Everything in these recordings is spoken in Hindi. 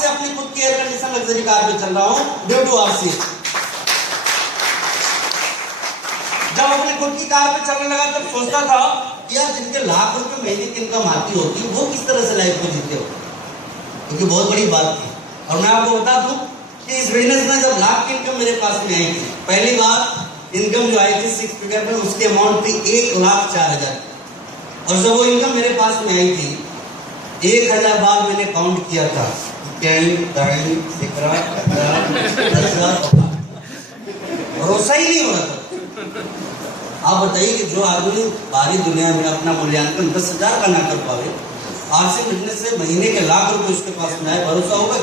से अपनी खुद की एयर कंडीशन लग्जरी कार पे चल रहा हूं ड्यू टू आरसी। जब अपनी खुद की कार पे चलने लगा तब सोचता था कि यार जिनके लाख रुपए महीने की इनकम आती होती वो किस तरह से लाइफ को जीते हो, क्योंकि बहुत बड़ी बात थी। और मैं आपको बता दूं कि इस बिजनेस में जब लाख की इनकम मेरे पास में आई थी, पहली बार इनकम जो आई थी 6 फिगर में, उसकी अमाउंट थी 1,04,000। और जब वो इनकम मेरे पास में आई थी 1,000 बार मैंने काउंट किया था, भरोसा ही नहीं हो रहा था। आप बताइए कि जो आदमी बाहरी दुनिया में अपना मूल्यांकन 10,000 का ना कर पावे, आरसी बिजनेस से महीने के लाख रुपए उसके पास में आए, भरोसा होगा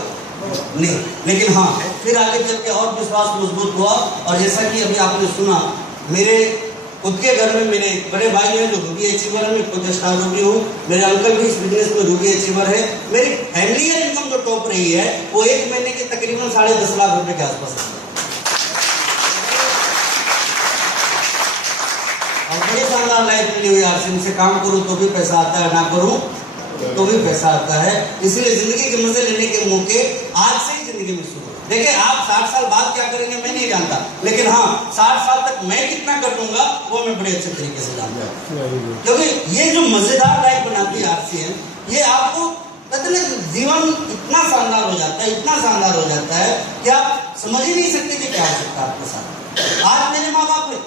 नहीं। लेकिन हाँ, फिर आगे चल के और विश्वास मजबूत हुआ। और जैसा कि अभी आपने सुना, मेरे खुद के घर में मेरे बड़े भाई हैं जो रूबी अचीवर है, मैं खुद स्टार रूबी हूँ, मेरे अंकल भी इस बिजनेस में रूबी अचीवर है। मेरी फैमिली इनकम जो टॉप रही है वो एक महीने के तकरीबन 10.5 लाख रुपए के आसपास है। और बड़ी शानदार लाइफ मिली हुई आरसी से, काम करूँ तो भी पैसा आता है, ना करूँ तो भी पैसा आता है। इसलिए जिंदगी के मजे लेने के मौके आज से ही जिंदगी में शुरू। देखिए, आप 60 साल बाद क्या करेंगे मैं नहीं जानता, लेकिन हाँ 60 साल तक मैं कितना कर दूंगा वो मैं बड़े अच्छे तरीके से जानता हूँ। क्योंकि ये जो मजेदार लाइफ बनाती है आरसी है, ये आपको जीवन इतना शानदार हो जाता है, इतना शानदार हो जाता है कि आप समझ ही नहीं सकते कि क्या हो सकता है आपके साथ। आज मेरे माँ बाप है,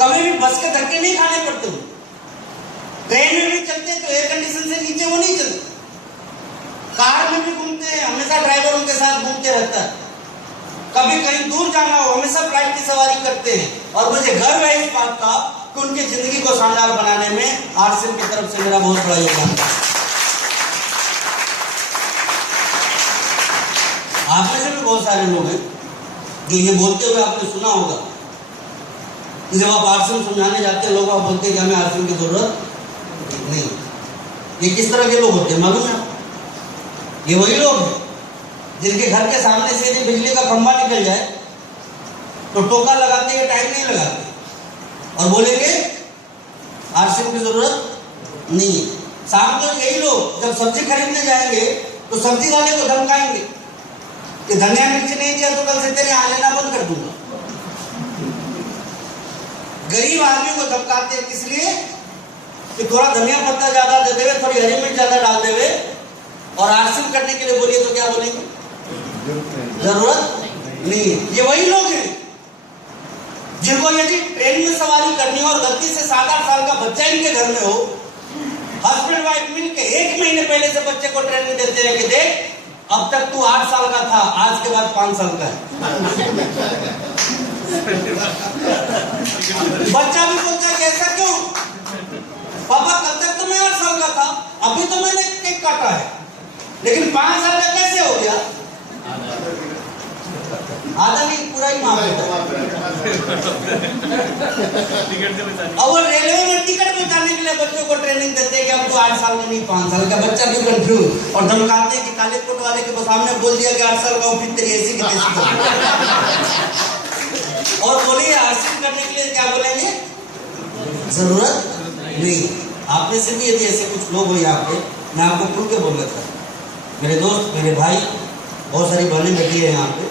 कभी भी बस के धक्के नहीं खाने पड़ते हो, ट्रेन में भी चलते तो एयर कंडीशन से नीचे वो नहीं चलते, कार में भी घूमते हैं, हमेशा ड्राइवर उनके साथ घूमते रहता है। कभी कहीं दूर जाना हो हमेशा फ्लाइट की सवारी करते हैं। और मुझे गर्व है इस बात का कि उनकी जिंदगी को शानदार बनाने में आरसीएम की तरफ से मेरा बहुत बड़ा योगदान है। आप में से भी बहुत सारे लोग हैं जो ये बोलते हुए आपने सुना होगा, जब आप आरसीएम समझाने जाते हैं लोग आप बोलते हैं कि हमें आरसीएम की जरूरत नहीं। ये किस तरह के लोग होते हैं मालूम है? ये वही लोग हैं जिनके घर के सामने से यदि बिजली का खंभा निकल जाए तो टोका लगाते हैं, टाइम नहीं लगाते और बोलेंगे आरसीएम की जरूरत नहीं है। शाम को यही लोग जब सब्जी खरीदने जाएंगे तो सब्जी वाले को धमकाएंगे कि धनिया मिर्च नहीं दिया तो कल से तेरे यहाँ लेना बंद कर दूंगा। गरीब आदमी को धमकाते हैं किस लिए कि थोड़ा धनिया पत्ता ज्यादा दे देवे, थोड़ी हरी मिर्च ज्यादा डाल देवे, और आरसीएम करने के लिए बोलिए तो क्या बोलेंगे? जरूरत नहीं। ये वही लोग हैं जिनको यदि ट्रेन में सवारी करनी हो और गलती से 7-8 साल का बच्चा इनके घर में हो, हस्बैंड वाइफ मिलके 1 महीने पहले से बच्चे को ट्रेनिंग देते हैं कि देख अब तक तू 8 साल का था, आज के बाद 5 साल का है। बच्चा भी बोलता है कि ऐसा क्यों पापा, कल तक तो मैं 8 साल का था, अभी तो मैंने केक काटा है, लेकिन 5 साल का कैसे हो गया? आधा नहीं, पूरा ही माफ होता है। और वो रेलवे में टिकट बचाने के लिए बच्चों को ट्रेनिंग देते हैं कि अब तो 8 साल का नहीं 5 साल का। बच्चा भी कंफ्यूज और धमकाते हैं कि काले कोट वाले के सामने बोल दिया कि 8 साल का, फिर तेरी ऐसी की और बोलिए आरसीएम करने के लिए क्या बोलेंगे? जरूरत नहीं। आप में से भी यदि ऐसे कुछ लोग हो यहाँ पे, मैं आपको खुल के बोल लेता हूँ, मेरे दोस्त, मेरे भाई, बहुत सारी बहनें बैठी है यहाँ पे,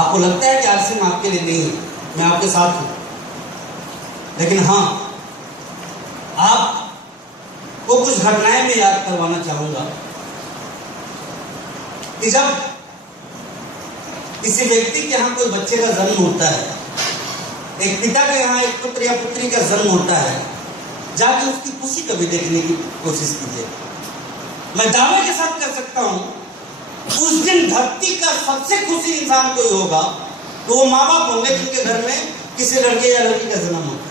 आपको लगता है कि आरसीएम आपके लिए नहीं है, मैं आपके साथ हूँ, लेकिन हाँ आपको कुछ घटनाएं मैं याद करवाना चाहूंगा कि जब किसी व्यक्ति के यहाँ कोई बच्चे का जन्म होता है, एक पिता के यहाँ एक पुत्र या पुत्री का जन्म होता है, जाके उसकी खुशी कभी देखने की कोशिश कीजिए। मैं दावे के साथ कर सकता हूं उस दिन धरती का सबसे खुशी इंसान कोई होगा तो वो माँ बाप होंगे जिनके घर में किसी लड़के या लड़की का जन्म होता है।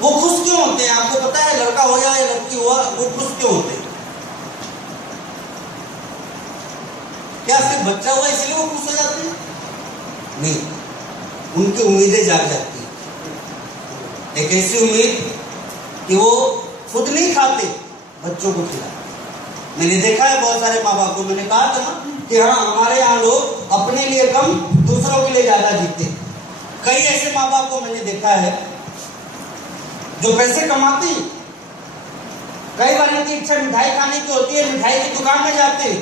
वो खुश क्यों होते हैं आपको पता है? लड़का हो या लड़की हुआ, वो खुश क्यों होते हैं? क्या सिर्फ बच्चा हुआ इसलिए वो खुश हो जाते हैं? नहीं, उनकी उम्मीदें जाग जाती है। एक ऐसी उम्मीद कि वो खुद नहीं खाते, बच्चों को खिलाते। मैंने देखा है बहुत सारे माँ बाप को, मैंने कहा था ना कि हाँ हमारे यहाँ लोग अपने लिए कम दूसरों के लिए ज्यादा जीते। कई ऐसे माँ बाप को मैंने देखा है जो पैसे कमाते हैं कई बार इनकी इच्छा मिठाई खाने की होती है, मिठाई की दुकान में जाते हैं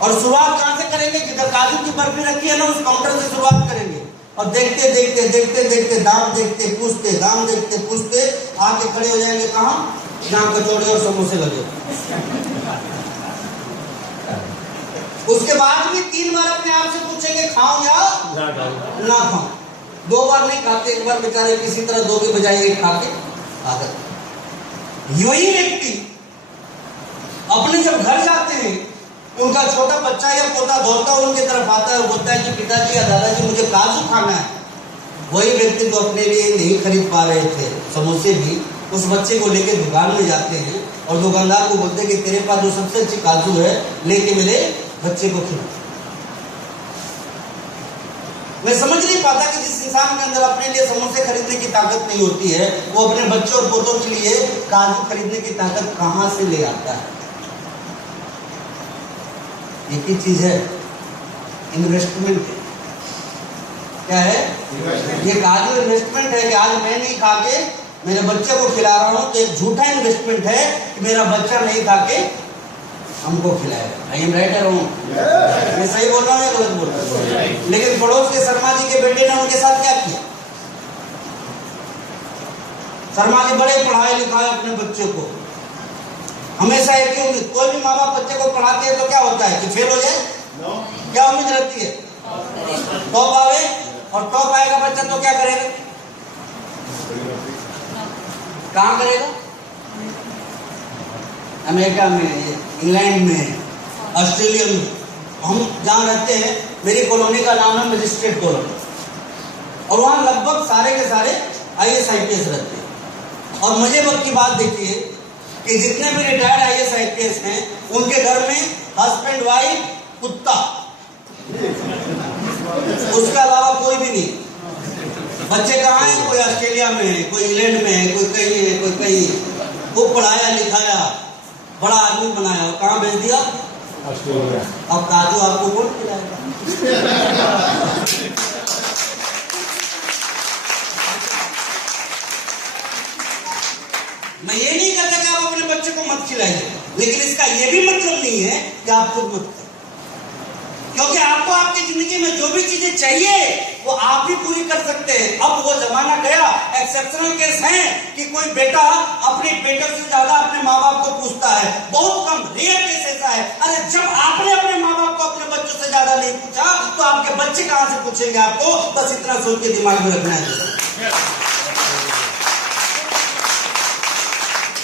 और शुरुआत कहां से करेंगे? जिधर काजू की बर्फी रखी है ना, उस काउंटर से शुरुआत करेंगे और देखते देखते देखते देखते दाम देखते पूछते, दाम देखते पूछते आके खड़े हो जाएंगे कहां? जहां कचौड़ी और समोसे लगे। उसके बाद भी 3 बार अपने आप से पूछेंगे खाऊं या ना खाऊं। 2 बार नहीं खाते, एक बार बेचारे किसी तरह 2 के बजाय 1 खा के आ गए। यही व्यक्ति अपने जब घर जाते हैं, उनका छोटा बच्चा या पोता दौड़ता है उनके तरफ आता है, बोलता है कि पिताजी या दादाजी मुझे काजू खाना है। वही व्यक्ति तो अपने लिए नहीं खरीद पा रहे थे समोसे भी, उस बच्चे को लेके दुकान में जाते हैं और दुकानदार को बोलते हैं कि तेरे पास जो सबसे अच्छी काजू है लेके मेरे बच्चे को खिला। मैं समझ नहीं पाता कि जिस इंसान के अंदर अपने लिए समोसे खरीदने की ताकत नहीं होती है, वो अपने बच्चों और पोतों के लिए काजू खरीदने की ताकत कहां से ले आता है। एक ही चीज है, इन्वेस्टमेंट। क्या है? ये काजू इन्वेस्टमेंट है कि आज मैं नहीं खा के मेरे बच्चे को खिला रहा हूं, तो एक झूठा इन्वेस्टमेंट है कि मेरा बच्चा नहीं खा के हमको खिलाएगा। आई एम राइट और रॉन्ग? मैं सही बोल रहा हूं या गलत बोल रहा हूं? लेकिन पड़ोस के शर्मा जी के बेटे ने उनके साथ क्या किया? शर्मा जी बड़े पढ़ाए लिखाए अपने बच्चे को, हमेशा एक ही उम्मीद, कोई भी माँ बाप बच्चे को पढ़ाते हैं तो क्या होता है कि फेल हो जाए? क्या उम्मीद रहती है? टॉप आवे, और टॉप आएगा बच्चा तो क्या करेगा? कहाँ करेगा? अमेरिका में, इंग्लैंड में, ऑस्ट्रेलिया में। हम जहाँ रहते हैं, मेरी कॉलोनी का नाम है मजिस्ट्रेट कॉलोनी, और वहाँ लगभग सारे के सारे IAS IPS रहते हैं। और मजे की बात देखिए कि जितने भी रिटायर्ड IAS IPS हैं, उनके घर में हस्बैंड वाइफ कुत्ता, उसके अलावा कोई भी नहीं। बच्चे कहाँ हैं? कोई ऑस्ट्रेलिया में है, कोई इंग्लैंड में है, कोई कहीं है, कोई कहीं। खूब पढ़ाया लिखाया, बड़ा आदमी बनाया, कहाँ भेज दिया? ऑस्ट्रेलिया। अब काजू आपको कौन खिलाएगा? मैं ये नहीं कहता कि आप अपने बच्चे को मत खिलाइए, लेकिन इसका ये भी मतलब नहीं है कि आप खुद मत खाइए, क्योंकि आपको आपकी जिंदगी में जो भी चीजें चाहिए वो आप भी पूरी कर सकते हैं। अब वो जमाना गया, एक्सेप्शनल केस है कि कोई बेटा अपने बेटे से ज्यादा अपने माँ बाप को पूछता है, बहुत कम, रेयर केस ऐसा है। अरे जब आपने अपने माँ बाप को अपने बच्चों से ज्यादा नहीं पूछा, तो आपके बच्चे कहां से पूछेंगे आपको? बस इतना सोच के दिमाग में रखना है।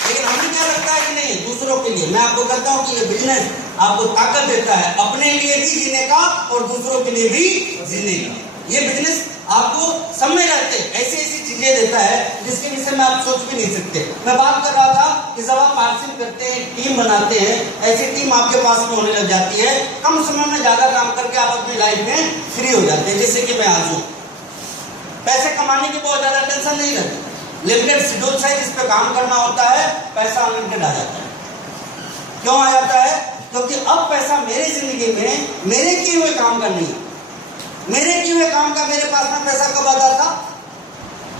लेकिन हमें क्या लगता है कि नहीं, दूसरों के लिए। मैं आपको कहता हूं कि ये बिजनेस आपको ताकत देता है अपने लिए भी जीने का और दूसरों के लिए भी जीने का। ये बिजनेस आपको समय रहते ऐसी ऐसी चीजें देता है जिसके विषय में आप सोच भी नहीं सकते। मैं बात कर रहा था कि जब आप पार्टनरशिप करते हैं, टीम बनाते हैं, ऐसी टीम आपके पास में होने लग जाती है, कम समय में ज्यादा काम करके आप अपनी लाइफ में फ्री हो जाते हैं। जैसे कि मैं आज हूं, पैसे कमाने की बहुत ज्यादा टेंशन नहीं रहती, लिमिटेड शेड्यूल है जिस पे काम करना होता है, पैसा अनलिमिटेड आ जाता है। क्यों आ जाता है? क्योंकि अब पैसा मेरी जिंदगी में मेरे किए हुए काम का नहीं है। मेरे किए हुए काम का मेरे पास में पैसा कब आता था?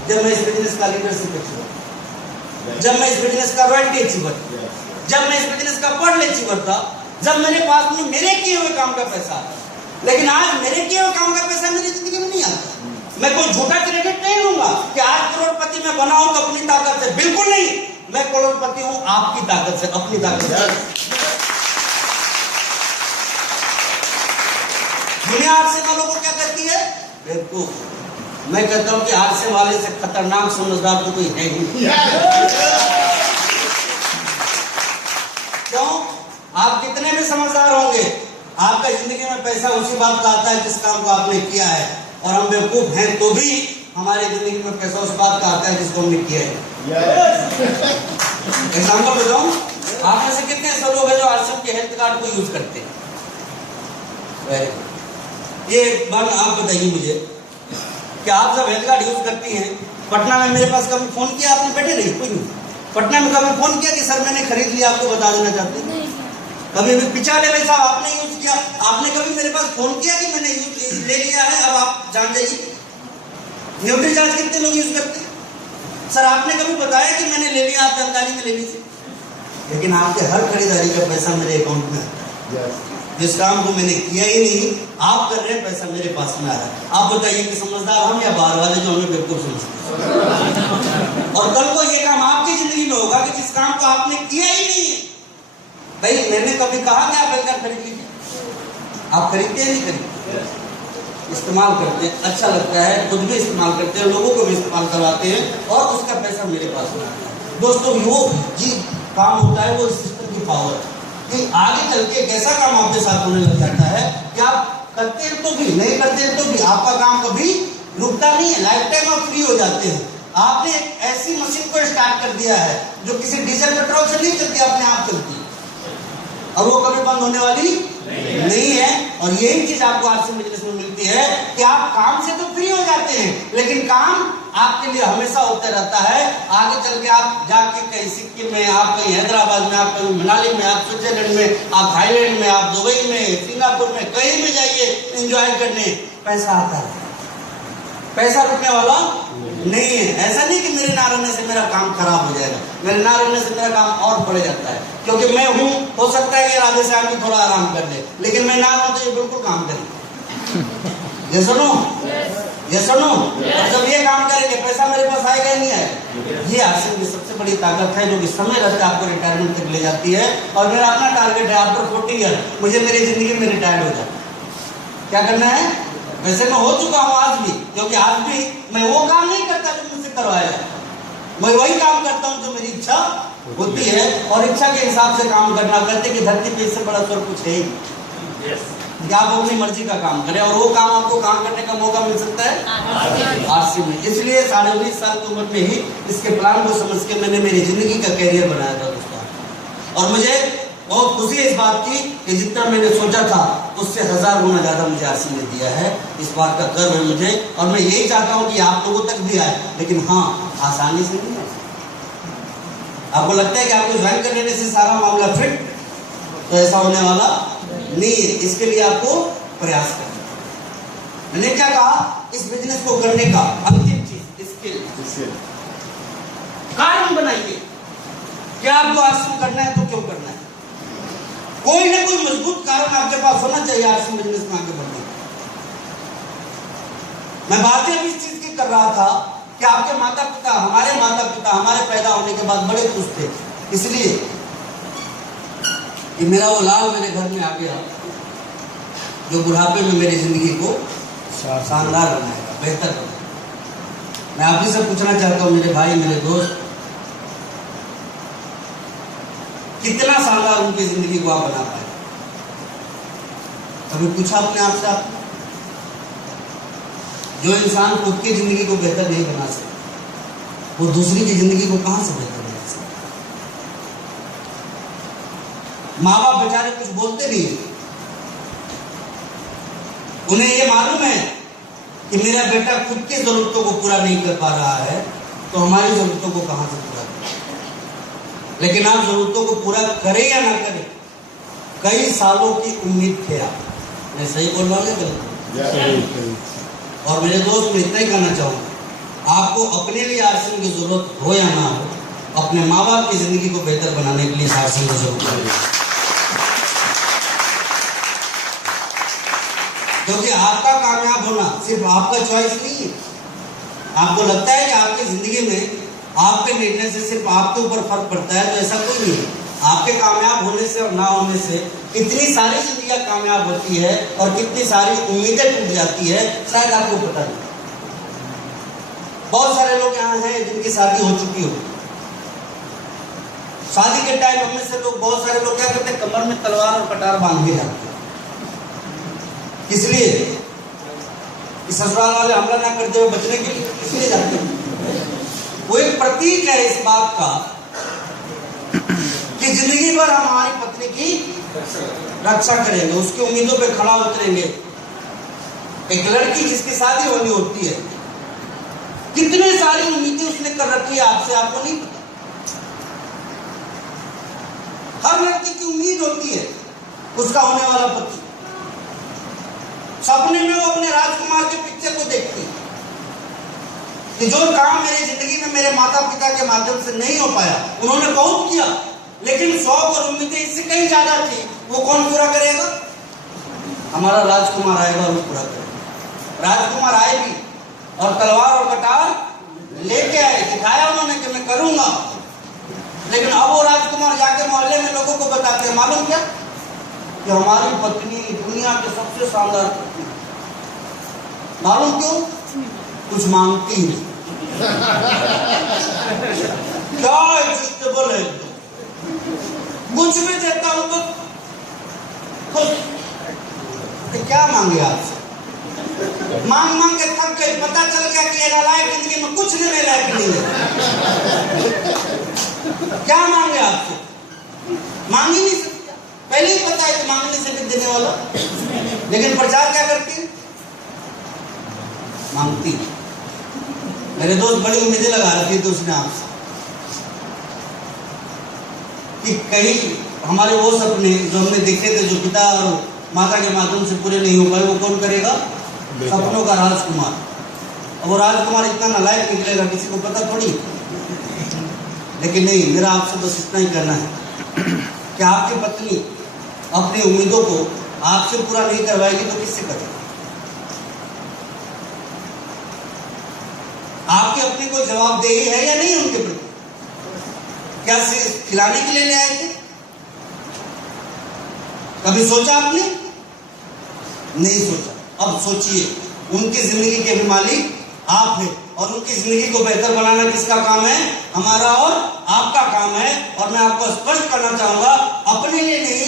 जब मैं इस बिजनेस का लीडरशिप अचीवर, जब मैं इस बिजनेस का रॉयल्टी अचीवर, जब मैं इस बिजनेस का पर्ल अचीवर था, जब मेरे पास में मेरे किए हुए काम का पैसा आता। लेकिन आज मेरे किए हुए काम का पैसा मेरी जिंदगी में नहीं आता। मैं कोई झूठा क्रेडिट नहीं लूंगा कि आज करोड़पति मैं बना हूं तो अपनी ताकत से, बिल्कुल नहीं। मैं करोड़पति हूं आपकी ताकत से, अपनी ताकत से। दुनिया आरसे वालों को क्या कहती है? बेवकूफ। मैं कहता हूं कि आरसे वाले से खतरनाक समझदार तो कोई है ही नहीं। क्यों? आप कितने भी समझदार होंगे, आपका जिंदगी में पैसा उसी बात का आता है जिस काम को आपने किया है, और हम बेवकूफ हैं तो भी हमारी जिंदगी में पैसा उस बात का आता है जिसको हमने किया है। एग्जाम्पल बताऊं, आप में से कितने ऐसे लोग हैं जो आश्रम के हेल्थ कार्ड को यूज करते हैं? ये बात आप बताइए मुझे कि आप जब हेल्थ कार्ड यूज करती हैं, पटना में मेरे पास कभी फोन किया आपने? बैठे नहीं, कोई नहीं। पटना में कभी फोन किया कि सर मैंने खरीद लिया, आपको बता देना चाहते हैं? कभी भी पिछाड़े भाई साहब आपने यूज किया? आपने कभी मेरे पास फोन किया कि मैंने ले लिया है, अब आप जान जाइए? न्यूट्री चार्ज कितने लोग यूज करते हैं? सर आपने कभी बताया कि मैंने ले लिया, आप जानकारी में ले लीजिए? लेकिन आपके हर खरीदारी का पैसा मेरे अकाउंट में आता है। जिस काम को मैंने किया ही नहीं, आप कर रहे हैं, पैसा मेरे पास में आ रहा है। आप बताइए कि समझदार हम या बाहर वाले जो हमें बिल्कुल समझते हैं। और कल को ये काम आपकी जिंदगी में होगा कि जिस काम को आपने किया ही नहीं है। भाई मैंने कभी कहा कि आप बैंकर खरीद लीजिए, आप खरीदते हैं नहीं खरीदते, इस्तेमाल करते हैं, अच्छा लगता है, खुद भी इस्तेमाल करते हैं, लोगों को भी इस्तेमाल करवाते हैं और उसका पैसा मेरे पास में आता है। दोस्तों वो जी काम होता है, वो सिस्टम की पावर है कि आगे चल के एक ऐसा काम आपके साथ होने लग जाता है कि आप करते हैं तो भी, नहीं करते हैं तो भी, आपका काम कभी रुकता नहीं है, लाइफ टाइम आप फ्री हो जाते हैं। आपने एक ऐसी मशीन को स्टार्ट कर दिया है जो किसी डीजल पेट्रोल से नहीं चलती, अपने आप चलती है और वो कभी बंद होने वाली नहीं है। और यही चीज आपको आरसी बिजनेस में मिलती है कि आप काम से तो फ्री हो जाते हैं, लेकिन काम आपके लिए हमेशा होता रहता है। आगे चल के आप जाके कहीं सिक्किम में, आप कहीं हैदराबाद में, आप कहीं मनाली में, आप स्विट्जरलैंड में, आप थाईलैंड में, आप दुबई में, सिंगापुर में, कहीं भी जाइए एंजॉय करने, पैसा आता है, पैसा रुकने वाला नहीं है। ऐसा नहीं कि मेरे ना रहने से मेरा काम खराब हो जाएगा, मेरे ना रहने से मेरा काम और बढ़ जाता है, क्योंकि मैं हूं, हो सकता है कि राधे श्याम भी थोड़ा आराम कर ले, लेकिन मैं ना रहूं तो ये बिल्कुल काम करें। ये सुनो, ये सुनो, और जब ये काम करेंगे पैसा मेरे पास आएगा ही नहीं आएगा। ये आरसी की सबसे बड़ी ताकत है जो कि समय रहते आपको रिटायरमेंट तक ले जाती है। और मेरा अपना टारगेट है आफ्टर 40 ईयर मुझे मेरी जिंदगी में रिटायर्ड हो जाए। क्या करना है? वैसे मैं हो चुका हूं आज भी, क्योंकि आज भी मैं वो काम नहीं करता जो मुझसे करवाया जाता, मैं वही काम करता हूं जो मेरी इच्छा होती है। और इच्छा के हिसाब से काम करना, करते कि धरती पे इससे बड़ा स्वर्ग कुछ है ही कि आप अपनी मर्जी का काम करें, और वो काम आपको काम करने का मौका मिल सकता है आरसी में। इसलिए 19.5 साल की उम्र में ही इसके प्लान को समझ के मैंने मेरी जिंदगी का कैरियर बनाया था दोस्तों। और मुझे बहुत खुशी है इस बात की कि जितना मैंने सोचा था उससे 1000 गुना ज्यादा मुझे आरसी ने दिया है। इस बात का गर्व है मुझे, और मैं यही चाहता हूं कि आप लोगों तक भी आए, लेकिन हाँ आसानी से नहीं आए। आपको लगता है कि आपको ज्वाइन कर लेने से सारा मामला फिट, तो ऐसा होने वाला नहीं है। इसके लिए आपको प्रयास करना है। मैंने क्या कहा, इस बिजनेस को करने का अंतिम चीज स्किल, कारण बनाइए कि आपको आरसी करना है तो क्यों करना है। कोई ना कोई मजबूत कारण आपके पास होना चाहिए आरसी बिजनेस में आगे बढ़ने का। मैं बातें अभी इस चीज की कर रहा था कि आपके माता पिता, हमारे माता पिता हमारे पैदा होने के बाद बड़े खुश थे, इसलिए कि मेरा वो लाल मेरे घर में आ गया जो बुढ़ापे में मेरी जिंदगी को शानदार बनाएगा, बेहतर बनाएगा। मैं आप ही से पूछना चाहता हूं मेरे भाई, मेरे दोस्त, कितना शानदार उनकी जिंदगी को आप बना पाए? कभी पूछा अपने आप से? आप जो इंसान खुद की जिंदगी को बेहतर नहीं बना सकता, वो दूसरी की जिंदगी को कहां से बेहतर बना सकता? माँ बाप बेचारे कुछ बोलते नहीं, उन्हें ये मालूम है कि मेरा बेटा खुद की जरूरतों को पूरा नहीं कर पा रहा है, तो हमारी जरूरतों को कहां से पूरा करें। लेकिन आप जरूरतों को पूरा करें या ना करें, कई सालों की उम्मीद थे आप। मैं सही बोल रहा हूँ? और मेरे दोस्त, मैं इतना ही कहना चाहूँगा, आपको अपने लिए आरसी की जरूरत हो या ना हो, अपने माँ बाप की जिंदगी को बेहतर बनाने के लिए आरसी की जरूरत है। क्योंकि आपका कामयाब होना सिर्फ आपका चॉइस नहीं है। आपको लगता है कि आपकी जिंदगी में आपके निर्णय से सिर्फ आपके ऊपर फर्क पड़ता है, तो ऐसा कोई नहीं है। आपके कामयाब होने से और ना होने से कितनी सारी जिंदगियां कामयाब होती है और कितनी सारी उम्मीदें टूट जाती है, शायद आपको पता नहीं। बहुत सारे लोग यहाँ हैं जिनकी शादी हो चुकी हो, शादी के टाइम हमें से लोग, बहुत सारे लोग क्या करते हैं, कमर में तलवार और कटार बांध के जाते हैं। इसलिए कि ससुराल वाले हमला ना करते हुए बचने के लिए, इसलिए जाते हैं। वो एक प्रतीक है इस बात का कि जिंदगी भर हम हमारी पत्नी की रक्षा करेंगे, उसकी उम्मीदों पे खड़ा उतरेंगे। एक लड़की जिसकी शादी होनी होती है, कितनी सारी उम्मीदें उसने कर रखी है आपसे, आपको नहीं पता। हर लड़की की उम्मीद होती है उसका होने वाला पति। सपने में वो अपने राजकुमार के पिक्चर को देखती है कि जो काम मेरी जिंदगी में मेरे माता पिता के माध्यम से नहीं हो पाया, उन्होंने बहुत किया, लेकिन शौक और उम्मीदें इससे कहीं ज्यादा थी। वो कौन पूरा करेगा? हमारा राजकुमार आएगा और वो पूरा करेगा। राजकुमार आए भी और तलवार और कटार लेके आए, दिखाया उन्होंने कि मैं करूंगा। लेकिन अब वो राजकुमार जाके मोहल्ले में लोगों को बताते हैं, मालूम क्या, कि हमारी पत्नी दुनिया के सबसे शानदार पत्नी। मालूम क्यों? कुछ मांगती ही नहीं। क्या एडजस्टेबल है, कुछ भी देता हूं तो क्या मांगे आपसे? मांग मांग के थक गई, पता चल गया कि ये नालायक जिंदगी में कुछ नहीं लायक नहीं है। क्या मांगे आपसे? मांग ही नहीं सकता, पहले ही पता है कि मांगने से भी देने वाला। लेकिन प्रचार क्या करती है? मांगती। मेरे दोस्त बड़ी उम्मीदें लगा रखी थी उसने आपसे कि कहीं हमारे वो सपने जो हमने देखे थे, जो पिता और माता के माध्यम से पूरे नहीं हो पाए, वो कौन करेगा? सपनों का राजकुमार। अब वो राजकुमार इतना नालायक निकलेगा, किसी को पता थोड़ी। लेकिन नहीं, मेरा आपसे बस इतना ही कहना है कि आपकी पत्नी अपनी उम्मीदों को आपसे पूरा नहीं करवाएगी तो किससे करेगी? आपकी अपनी कोई जवाबदेही है या नहीं उनके प्रति? क्या सिर्फ खिलाने के लिए ले आए थे? कभी सोचा आपने? नहीं सोचा। अब सोचिए, उनकी जिंदगी के भी मालिक आप हैं और उनकी जिंदगी को बेहतर बनाना किसका काम है? हमारा और आपका काम है। और मैं आपको स्पष्ट करना चाहूंगा, अपने लिए नहीं,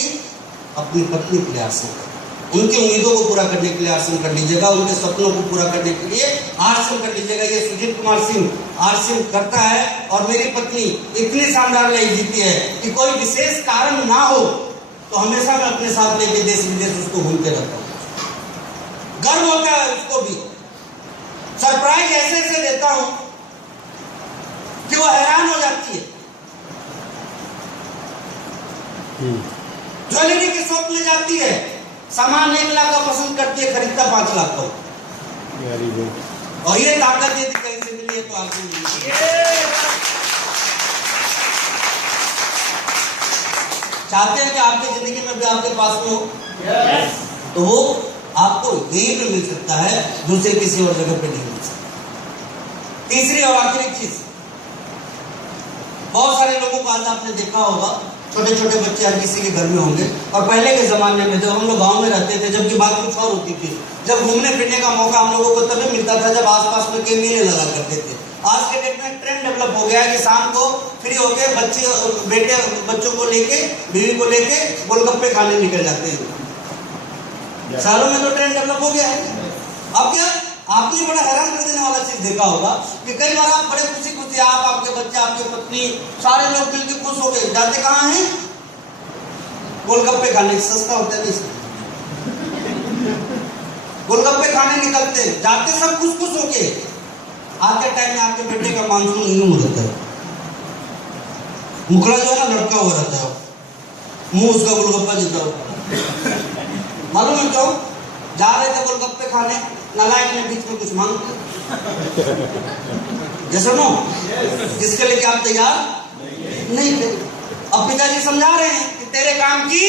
अपनी पत्नी के लिए आसन करें। उनकी उम्मीदों को पूरा करने के लिए आसन कर लीजिएगा, उनके सपनों को पूरा करने के लिए आसन कर लीजिएगा। ये सुजीत कुमार सिंह आसन करता है और मेरी पत्नी इतनी शानदार लाइफ जीती है कि कोई विशेष कारण ना हो तो हमेशा मैं अपने साथ लेके देश विदेश उसको घूमते रहता हूँ। गर्व होता है उसको भी, सरप्राइज ऐसे ऐसे देता हूं कि वो हैरान हो जाती है। ज्वेलरी की शॉप ले जाती है, सामान 1 लाख का पसंद करती है, खरीदता 5 लाख का। और ये ताकत यदि कहीं से मिली है तो आपको मिली। चाहते हैं कि आपकी जिंदगी में भी आपके पास में हो, तो वो आपको यहीं पे मिल सकता है, दूसरे किसी और जगह पे नहीं मिल सकता। तीसरी और आखिरी चीज, बहुत सारे लोगों को आज आपने देखा होगा, छोटे छोटे बच्चे हर किसी के घर में होंगे। और पहले के जमाने में जब हम लोग गांव में रहते थे, जब की बात कुछ और होती थी, जब घूमने फिरने का मौका हम लोगों को तभी मिलता था जब आसपास में कोई मेले लगा करते थे। आज के डेट में ट्रेंड डेवलप हो गया है कि शाम को फ्री होके बच्चों को लेके, बीवी को लेके गोलगप्पे खाने निकल जाते हैं। शहरों में तो ट्रेंड डेवलप हो गया है। अब क्या, आपने बड़ा हैरान कर देने वाला चीज देखा होगा कि कई बार आप बड़े खुशी खुशी, आप, आपके बच्चे, आपकी पत्नी, सारे लोग मिलकर खुश हो गए, जाते कहाँ हैं? गोलगप्पे खाने। सस्ता होता है नहीं, गोलगप्पे खाने निकलते, जाते सब खुश खुश हो गए। आते टाइम में आपके बेटे का मानसून यूं रहता है, मुखड़ा जो है ना लटका हुआ रहता है, मुंह उसका गोलगप्पा जीता होता। मालूम है क्यों? जा रहे थे गोलगप्पे खाने, नालायक ने बीच में कुछ मांग लिया। जैसे नो, जिसके लिए आप तैयार नहीं थे। अब पिताजी समझा रहे हैं कि तेरे काम की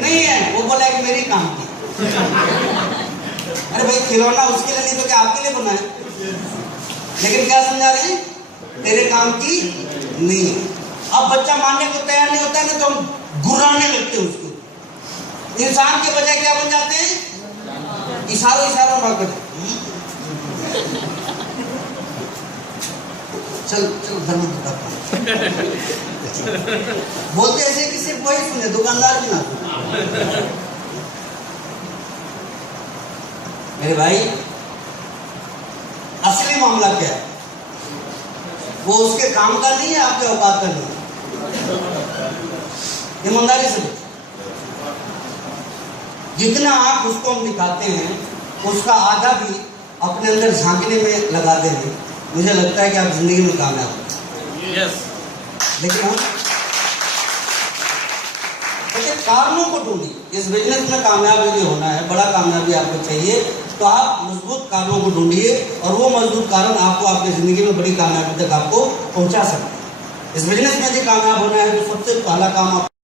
नहीं है, वो बोला कि मेरी काम की। अरे भाई, खिलौना उसके लिए नहीं तो क्या आपके लिए बना है? लेकिन क्या समझा रहे हैं? तेरे काम की नहीं है। अब बच्चा मानने को तैयार नहीं होता है ना, तो हम गुर्राने लगते हैं उसको। इंसान के बजाय क्या बन जाते हैं? इशारों भाग करते। चल धर्म बताता हूं। बोलते ऐसे कि सिर्फ वही सुने, दुकानदार भी ना सुने। मेरे भाई, असली मामला क्या है? वो उसके काम का नहीं है, आपके औकात का नहीं है। ईमानदारी से जितना आप उसको हम दिखाते हैं, उसका आधा भी अपने अंदर झांकने में लगा देंगे, मुझे लगता है कि आप जिंदगी में कामयाब हो। yes. लेकिन हम कारणों को ढूंढिए। इस बिजनेस में कामयाब यदि होना है, बड़ा कामयाबी आपको चाहिए, तो आप मजबूत कारणों को ढूंढिए और वो मजबूत कारण आपको आपकी जिंदगी में बड़ी कामयाबी तक आपको पहुंचा सकते हैं। इस बिजनेस में यदि कामयाब होना है तो सबसे पहला काम आप